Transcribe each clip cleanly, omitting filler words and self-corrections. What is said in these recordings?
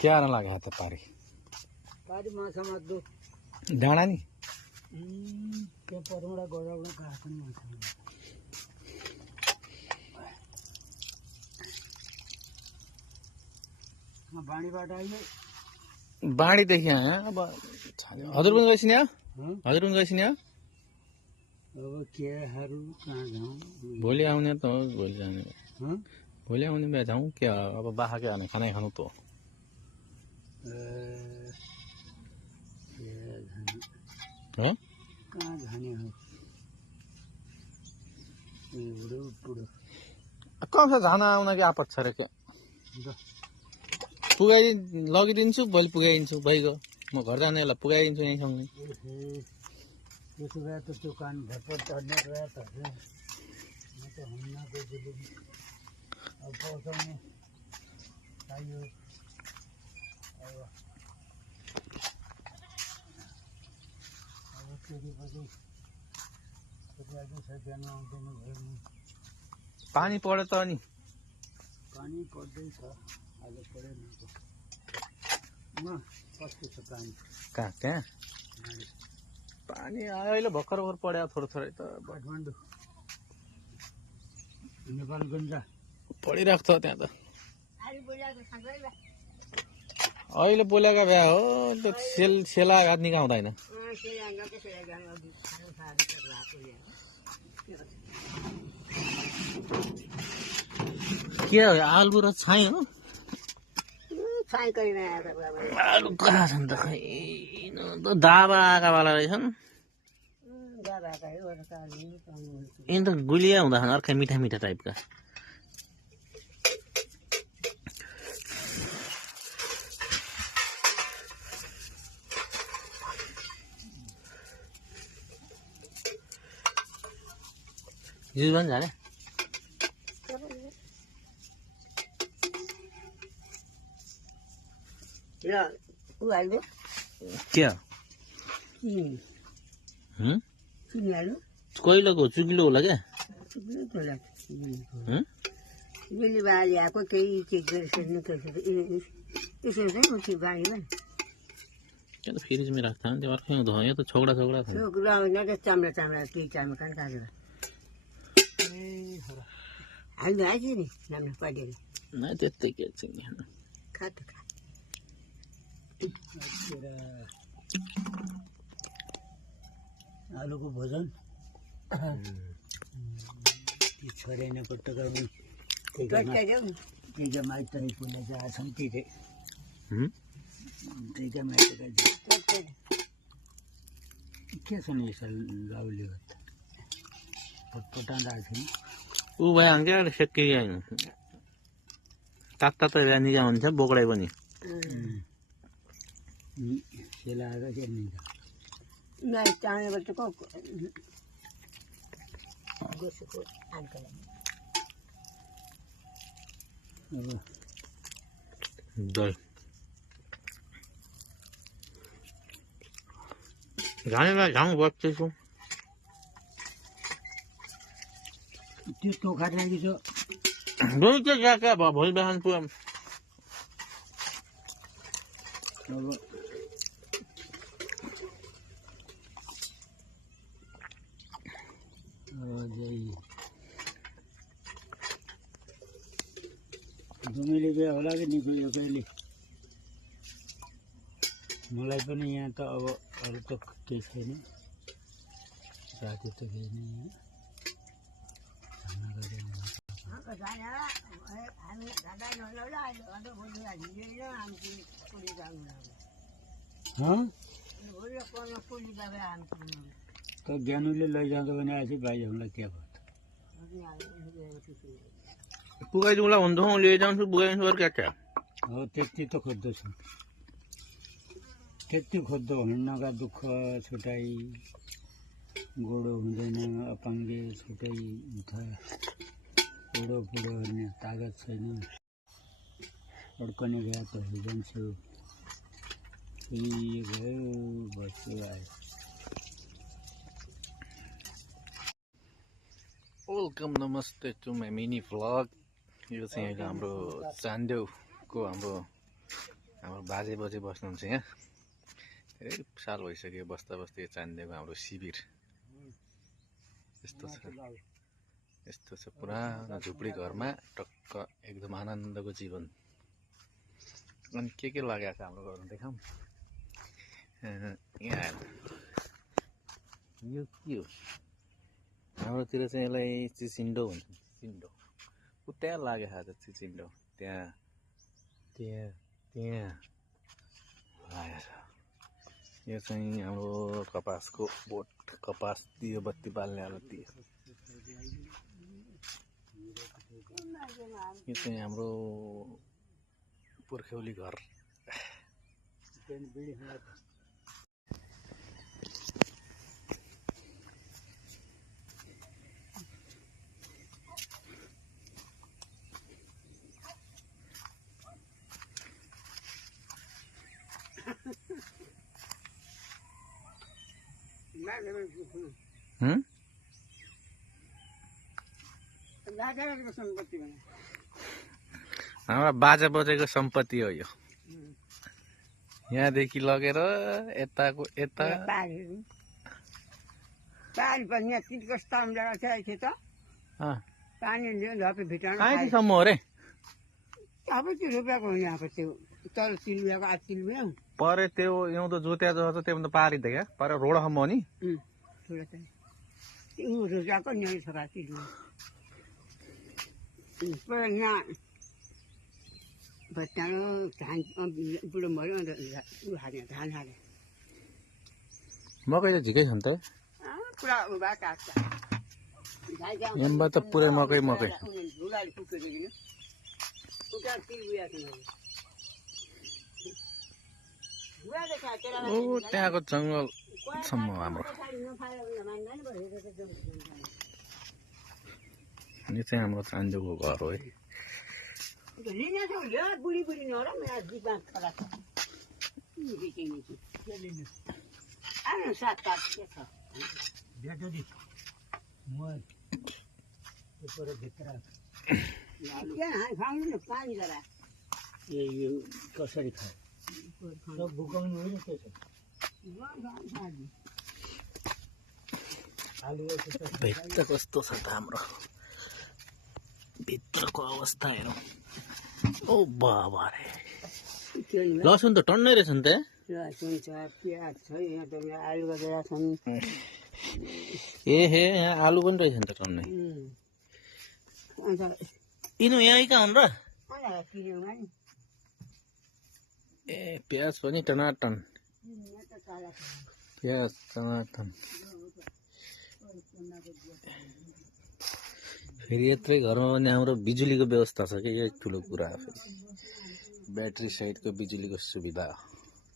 क्या लाग्यो त पारी पारी माछा मार्दो डाँडा नि त्यहाँ परौँडा गराउन गएको पनि माछा बाँडीबाट आइए बाँडीदेखि आयो अब हजुर पनि गएछ नि हजुर पनि गएछ नि अब केहरू कहाँ जाउँ भोलि आउने त हो भोलि जाने भोलि आउने बिहा जाउँ के अब बाखा के हाने खानै खानु त हो कहाँ जाने हो बुढो बुढो कहाँ जान आउन कि आपत छ र क्या लगिदिन्छु भोलि पुगाइदिन्छु भइगयो म घर जाने बेला पुगाइदिन्छु यहीँसँग त्यसो भए त त्यो कान झटपट चढ्ने भए त म त हुन्नको जुलुम अब पहुँचाउने चाहियो अब फेरिपछि आज बिहान आउँदैन भयो पानी पऱ्यो त नि पानी पर्दैछ आज परेन कस्तो छ पानी कहाँ त्यहाँ पानी अहिले भर्खर पढ्यो थोरै थोरै त काठमाडौँ नेपालगञ्ज पढिरहेको छ त्यहाँ त अहिले बोलेको भ्या हो त्यो सेला घात निकाउँदैन के हो आलु र छाई हो आलु कहाँ छन् त खै दाबा आएकावाला रहेछन् यिनी त गुलिया हुँदा छन् अर्कै मिठा मिठा टाइपका जुस पनि झाले के कहिलेको चुकिलो होला क्या ल्याएको केही चेक गरिसक्नु बारीमा क्या त फ्रिजमा राख्दा नि त्यो अर्कै हुँदो यो त छोकडा छोकडा चाम्रा चाम्रा केही चाम्रा कहाँ काटेर हाल्नु आएछ नि राम्रो पाटेर नै त्यस्तै के चाहिँ खातो खा आलुको भोजन छोडेन पटक्का त्यहीका माइत पुण्य चाहिँ आछन् त्यहीका माइत के छ नि यसो लाउले पटपटाउँदा छ नि ऊ भयो क्या सेक्की तात्ता त निजा हुन्छ बोक्राइ पनि सेलाएर के निजा चाँडैबाट गोसुको आन्कल दही घाँडा घाउँ बस्दैछु त्यस्तो खाँदाखेरि छ दही चाहिँ क्या क्या भयो भोलि बिहान पुग्यो अब दुमीले गयो होला कि निक्ल्यो कहिले मलाई पनि यहाँ त अब अरू त केही छैन साथी त केही नै त ज्ञानुले लैजाँदो भने आएपछि भाइ हामीलाई क्या भयो पुगाइदिउँला हुन्छ म लिएर जान्छु पुगाइदिन्छु अरू क्या क्या हो त्यति त खोज्दछु त्यति खोज्दो हिँड्नका दुःख छुटाइ गोडो हुँदैन अपाङ्गे छुटाइ बुढो बुढो हेर्ने तागत छैन अड्कने भए त जान्छु भयो बस्यो आयो वेलकम नमस्ते टु माई मिनी भ्लग यो चाहिँ अहिले हाम्रो चान्देउको हाम्रो हाम्रो बाजे बजे बस्नुहुन्छ यहाँ धेरै साल भइसक्यो बस्दा बस्दै चान्देको हाम्रो शिविर यस्तो छ पुरानो झुपडी घरमा टक्क एकदम आनन्दको जीवन। अनि के लगाएको छ हाम्रो घरमा देखाउँ यहाँ आएर यो के हो हाम्रोतिर चाहिँ यसलाई चिचिन्डो भन्छ चिचिन्डो त्यहाँ लागेको छ चिचिन्डो त्यहाँ त्यहाँ त्यहाँ लागेको छ यो चाहिँ हाम्रो कपासको बोट कपास दियो बत्ती बाल्नेवाला दियो यो चाहिँ हाम्रो पुर्ख्यौली घर हाम्रा बाजा बजेको सम्पत्ति हो यो यहाँदेखि लगेर यताको यता पानी पनि यहाँ तिनको स्तम्भ लगाएको छ पानी लियो झपे भित्र कहाँसम्म हो रे अब त्यो रुपियाँको हो यहाँ त्यो तल चिल्बियाको आज चिल्बिया परे त्यो हिउँदो जोत्या जो छ त्यो त पारिँदै क्या पर रोडसम्म हो नि ठुलो चाहिँ त्यो रुपियाँको न्याय छोरा चिल्बिया यहाँ बच्चानो धान बुढो मऱ्यो अन्त उ हाल्यो धान हाल्यो मकै त झिकै छ नि त पुरा उ भएको यहाँबाट त पुरै मकै झुलाले कुकेर कुकेर चिल्बिया ओ त्यहाँको जङ्गलसम्म हाम्रो यो चाहिँ हाम्रो चान्जोको घर हो है बुढी बुढी नरम सात काट के छ पानी जरा यो कसरी खायो सब भुकाउनु हो नि के छ भित्र कस्तो छ त हाम्रो भित्रको अवस्था हेरौँ ओ बाबा रे लसुन त टन्नै रहेछ नि त लसुन छ प्याज छ यहाँ त आलु गरेर छन् ए हे यहाँ आलु पनि रहेछ नि त टन्नै यिनीहरू यहीँका हुन् र ए प्याज पनि टनाटन प्याज टनाटन फेरि यत्रै घरमा पनि हाम्रो बिजुलीको व्यवस्था छ कि यही ठुलो कुरा हो फेरि ब्याट्री सहितको बिजुलीको सुविधा हो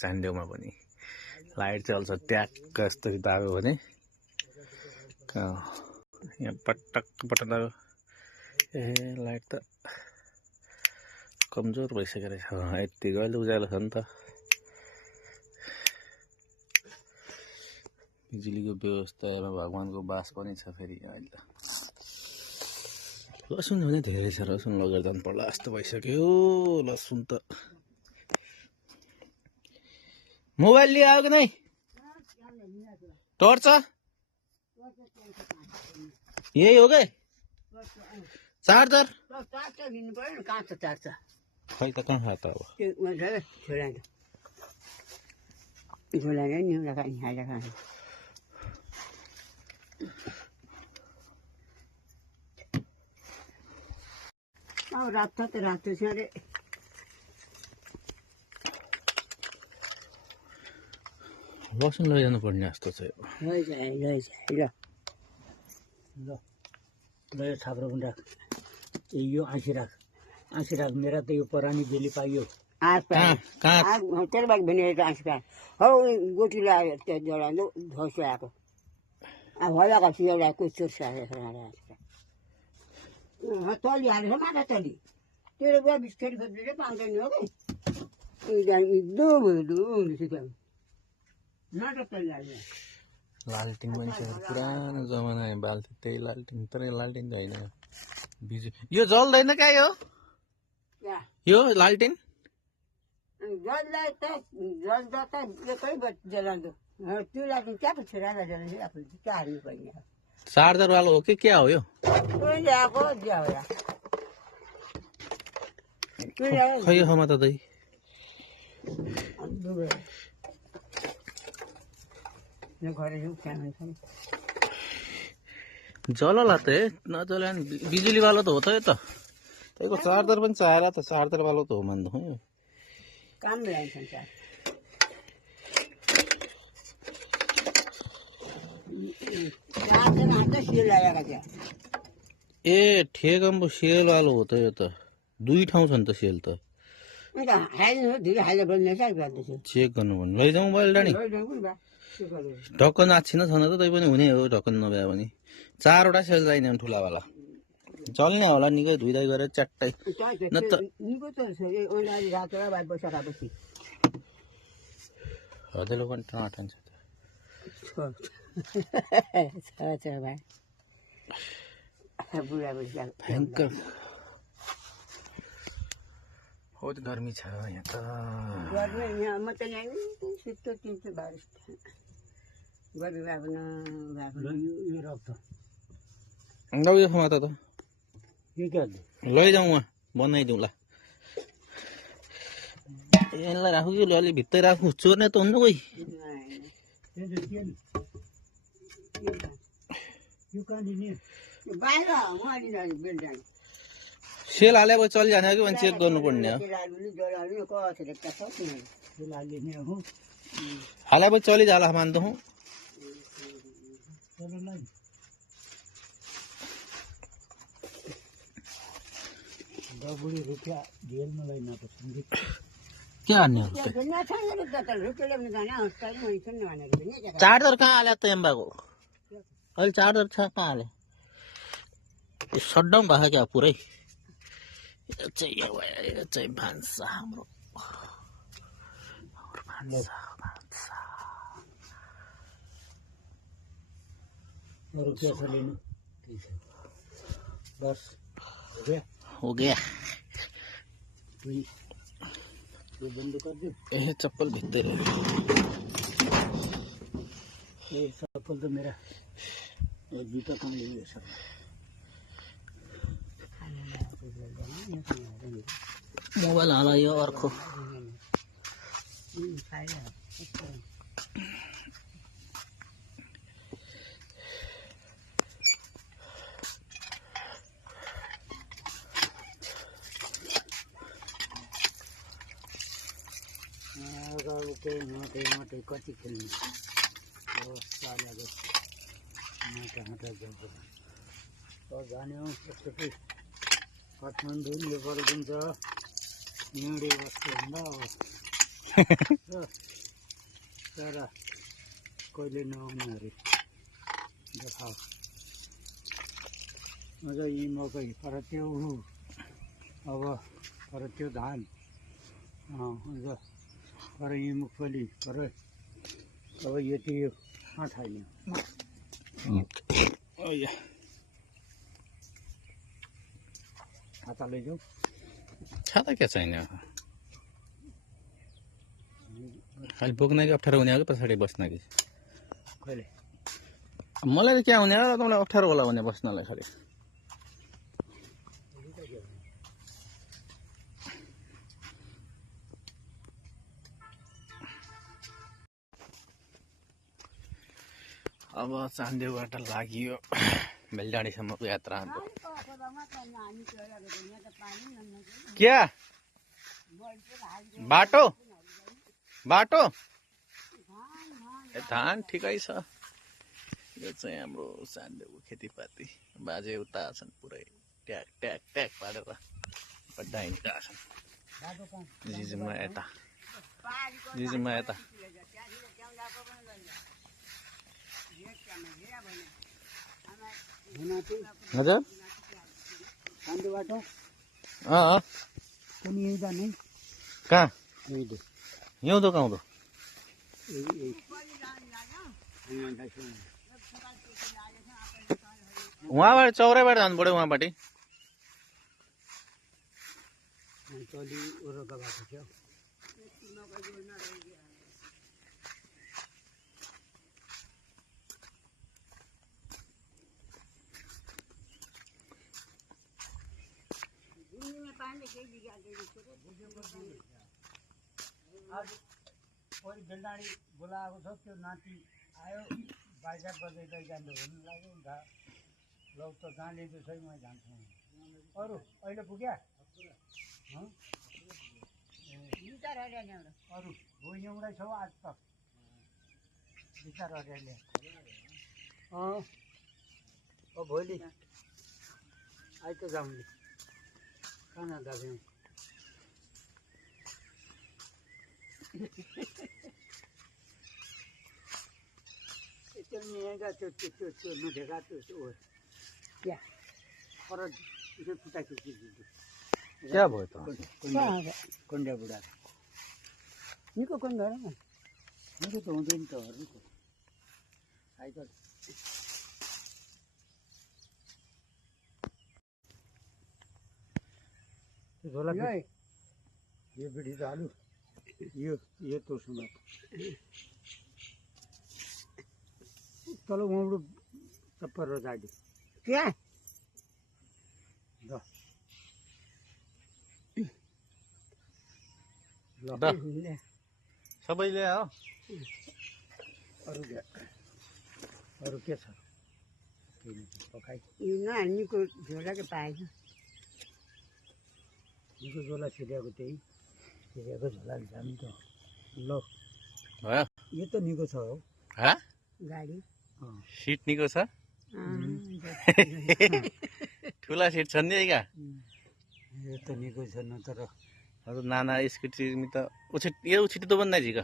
चान्डेउमा पनि लाइट चल्छ ट्याक्क यस्तो दागो भने यहाँ पटक पटक ए लाइट त कमजोर भइसकेको रहेछ यति गहिले उज्यालो छ नि त बिजुलीको व्यवस्थामा भगवान्को बास पनि छ फेरि अहिले त लसुन भने धेरै छ लसुन लगेर जानु पर्ला जस्तो भइसक्यो लसुन त मोबाइल लिएर आयो कि नै टर्च यही हो कि चार्जर खै त कहाँ छ त अब रातो त रातो छ अरे लसुन लैजानु पर्ने जस्तो छ ल यो छाप्रो पनि राख यो आँसी राख मेरा त यो परानी बेली पाइयो तेरो बाइक भने आँसी पाए हौ गोटी लगायो त्यो जरा धोस आएको भइरहेको छु एउटा कुचुर तली हालेर माटा तली तेरो बुवा बिस्किट खोज्दै पाउँदैन हो कि माटा तली हाल्यो लालटिन पनि छ पुरानो जमाना बाल्थ्यो त्यही लालटिन तर लालटिन त होइन यो जल्दैन क्या यो लालटिन जसलाई त जल्दा त एकै बत्ती जलाउँदो त्यो लागि क्या पो छोरालाई जलाउँछ आफूले क्या हाल्नु पर्ने चार्जर वाला हो कि क्या हो यो कोही ल्याएको दिया होला खै यो ठाउँमा त दै जलला त नजला नि बिजुली वाला त हो त यो त त्यसको चार्जर पनि चाहिएला त चार्जर वाला त हो मान्दो यो काम ल्याउँछ ए ठेकम्बो सेल वालो हो त यो त दुई ठाउँ छ नि त सेल त चेक गर्नु भन्नु लैजाउँ बाहिर डाँडी ढक्कन आछिन छैन त तै पनि हुने हो ढक्कन नभए पनि 4वटा सेल चाहिने ठुलावाला चल्ने होला निकै धुइधाइ गरेर च्याट्टै न त हदेलो पनि टनाटन छ भयङ्कर बहुत गर्मी छ यहाँ त यो माता त लैजाउँ उहाँ बनाइदिउँला यसलाई राखु कि अलि भित्रै राखु चोर्ने त हुन्न कोही सेल हालेपछि चलिजाने हो कि भने चेक गर्नुपर्ने हो हालेपछि चलिजाला मान्दो हूँ क्या हान्ने चार्जर कहाँ हाले त एम्बाको अहिले चार्जर छ कहाँ हाले सटडाउन भएको क्या पुरै यो चाहिँ भान्सा हाम्रो भान्सा बस हो गया बंद कर दो चप्पल भीतर ये चप्पल तो मेरा और जूता कहाँ ले गया सब मोबाइल हाला यो अर्को माटे कति खेल्ने जाने हो यस्तो कि काठमाडौँ नेपाल पनि छ हिँडे बस्छु भन्दा अब तर कहिले नआउने अरे देखाऊ अझ यी मकै पर त्यो अब पर त्यो धान अझ पर यी मुगफली पर अब यति यो कहाँ छैन छाता लैजाऊ छाता क्या चाहिने खालि बोक्न कि अप्ठ्यारो हुने हो कि पछाडि बस्न कि कहिले मलाई त क्या हुने र तपाईँलाई अप्ठ्यारो होला भने बस्नलाई खालि अब चान्देउबाट लागियो बेलडाँडीसम्मको यात्रा हाम्रो क्या बाटो बाटो धान ठिकै छ यो चाहिँ हाम्रो चान्देउको खेतीपाती बाजे उता छन् पुरै ट्याक ट्याक ट्याक पारेर बड्डा हिँडिरहेका छन् जिजुमा यता हजुर चान्देबाट कुनै हिँड्दा नै कहाँ हिउँदो काउँदो उहाँबाट चौरैबाट जानु पऱ्यो उहाँपट्टि चलि ओह्राको बाटो थियो आज कोही बेलडाँडी बोलाएको छ त्यो नाति आयो बाइक बजाइँदै जाँदा भन्नु लाग्यो लौ त जहाँ लिँदैछ म जान्छु अरू अहिले पुग्या अरू भुइँ एउटै छौ आज त विचार हरियाले भोलि आइ त जाउने कहाँ दाजु त्यो नहेगा त्यो नदेगा त्यो क्या पर त्यसो फुटा खिचिदिन्छु क्या भयो त कोन्डा बुढा निको कोन्डा र निको त हुँदैन त निको साइकल झोला यो बिडी त हालु यो तो सुना चलो वहाँ टप्पर र गाडी क्या सबैले हो अरू के छ पकाइ नानीको झोला के पाएछ निको झोला छिरेको त्यही छिरेको झोला जानु त ल यो त निको छ हो गाडी सिट निको छ ठुला सिट छन् नि क्या यो त निको छ न तर अरू नाना स्कुटी त यो उछिट त बन्दै झिक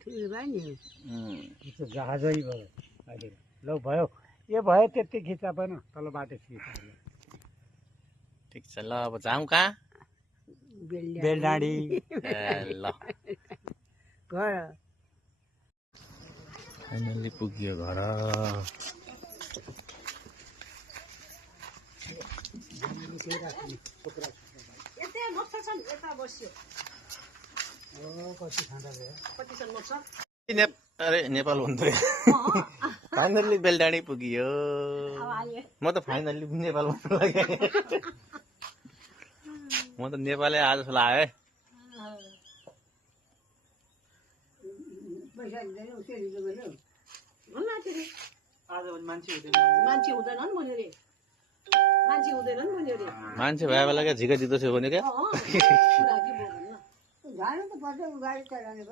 ठुलो भयो नि यो त जहाजै भयो अहिले ल भयो यो भयो त्यति खिचा पनि तल बाटो खिचा ठिक छ ल अब जाउँ कहाँ बेलडाँडी ल घर फाइनली पुग्यो घर अरे नेपाल भन्दै फाइनल्ली बेलडाँडी पुग्यो म त फाइनल्ली नेपाल भन्नु लागेँ म त नेपालै आज जस्तो लाग्यो है मान्छे भए बेला क्या झिका जित्दो थियो भने क्या जानु त पर्छ गाडी चलाउने